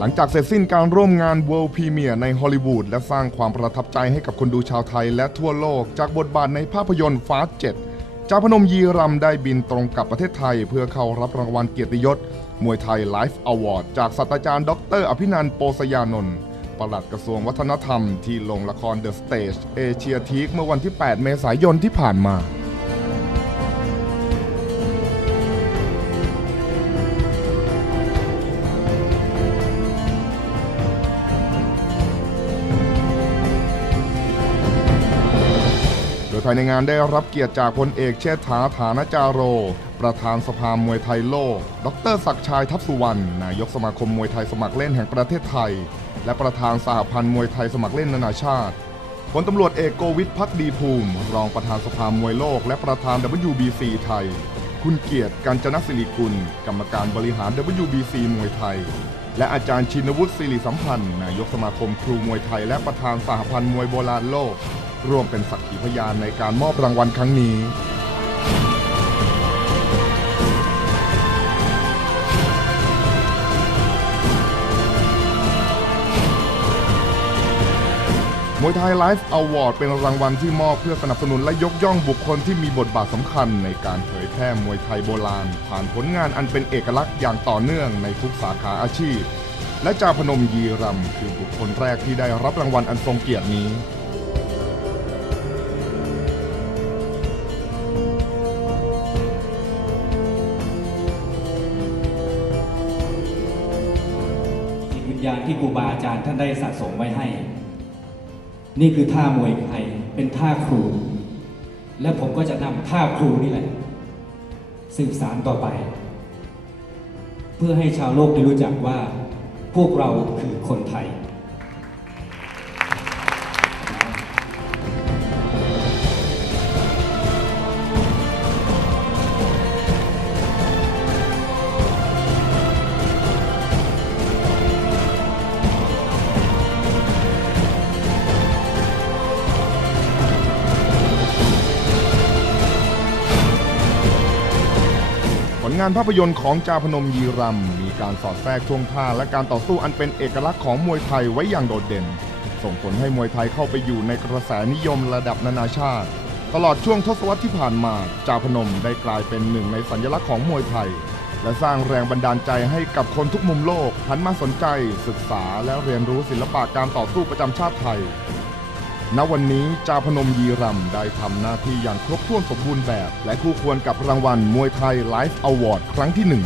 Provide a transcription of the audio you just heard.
หลังจากเสร็จสิ้นการร่วมงาน World Premiere ในฮอลลีวูดและสร้างความประทับใจให้กับคนดูชาวไทยและทั่วโลก จากบทบาทในภาพยนตร์ฟาสเจ็ดจาพนมยีรำได้บินตรงกับประเทศไทย เพื่อเข้ารับรางวัลเกียรติยศ มวยไทยไลฟ์อวอร์ดจากศาสตราจารย์ ดร อภินันท์โปสยานนท์ปลัดกระทรวงวัฒนธรรมที่ลงละครเดอะสเตจเอเชียทีคเมื่อวันที่ 8 เมษายนที่ผ่านมา ยภายในงานได้รับเกียรติจากพลเอกเชษฐาฐานจาโร ประธานสภามวยไทยโลก ดรศักชัยทัพสุวรรณ นายกสมาคมมวยไทยสมัครเล่นแห่งประเทศไทย และประธานสหพันธ์มวยไทยสมัครเล่นนานาชาติพลตำรวจเอกโกวิทพักดีภูมิ รองประธานสภามวยโลก และประธาน WBC ไทย คุณเกียรติกัญจนศิริกุล กรรมการบริหาร WBC มวยไทย และอาจารย์ชินวุฒิศิริสัมพันธ์ นายกสมาคมครูมวยไทย และประธานสหพันธ์มวยโบราณโลก ร่วมเป็นสักขีพยานในการมอบรางวัลครั้งนี้ มวยไทยไลฟ์อวอร์ดเป็นรางวัลที่มอบเพื่อสนับสนุนและยกย่องบุคคลที่มีบทบาทสำคัญในการเผยแพร่มวยไทยโบราณ ผ่านผลงานอันเป็นเอกลักษณ์อย่างต่อเนื่องในทุกสาขาอาชีพ และจาพนมยีรำคือบุคคลแรกที่ได้รับรางวัลอันทรงเกียรตินี้ จิตวิญญางที่ครูบาอาจารย์ท่านได้สะสมไว้ให้ นี่คือท่ามวยไทยเป็นท่าครู และผมก็จะนำท่าครูนี่แหละสืบสารต่อไป เพื่อให้ชาวโลกได้รู้จักว่าพวกเราคือคนไทย งานภาพยนตร์ของจาพนมยีรำมีการสอดแทรกท่วงท่าและการต่อสู้อันเป็นเอกลักษณ์ของมวยไทยไว้อย่างโดดเด่น ส่งผลให้มวยไทยเข้าไปอยู่ในกระแสนิยมระดับนานาชาติ ตลอดช่วงทศวรรษที่ผ่านมา จาพนมได้กลายเป็นหนึ่งในสัญลักษณ์ของมวยไทย และสร้างแรงบันดาลใจให้กับคนทุกมุมโลกหันมาสนใจ ศึกษาและเรียนรู้ศิลปะการต่อสู้ประจำชาติไทย ณวันนี้จาพนมยีรำได้ทำหน้าที่อย่างครบถ้วนสมบูรณ์แบบ และคู่ควรกับรางวัลมวยไทยไลฟ์อวอร์ดครั้งที่หนึ่ง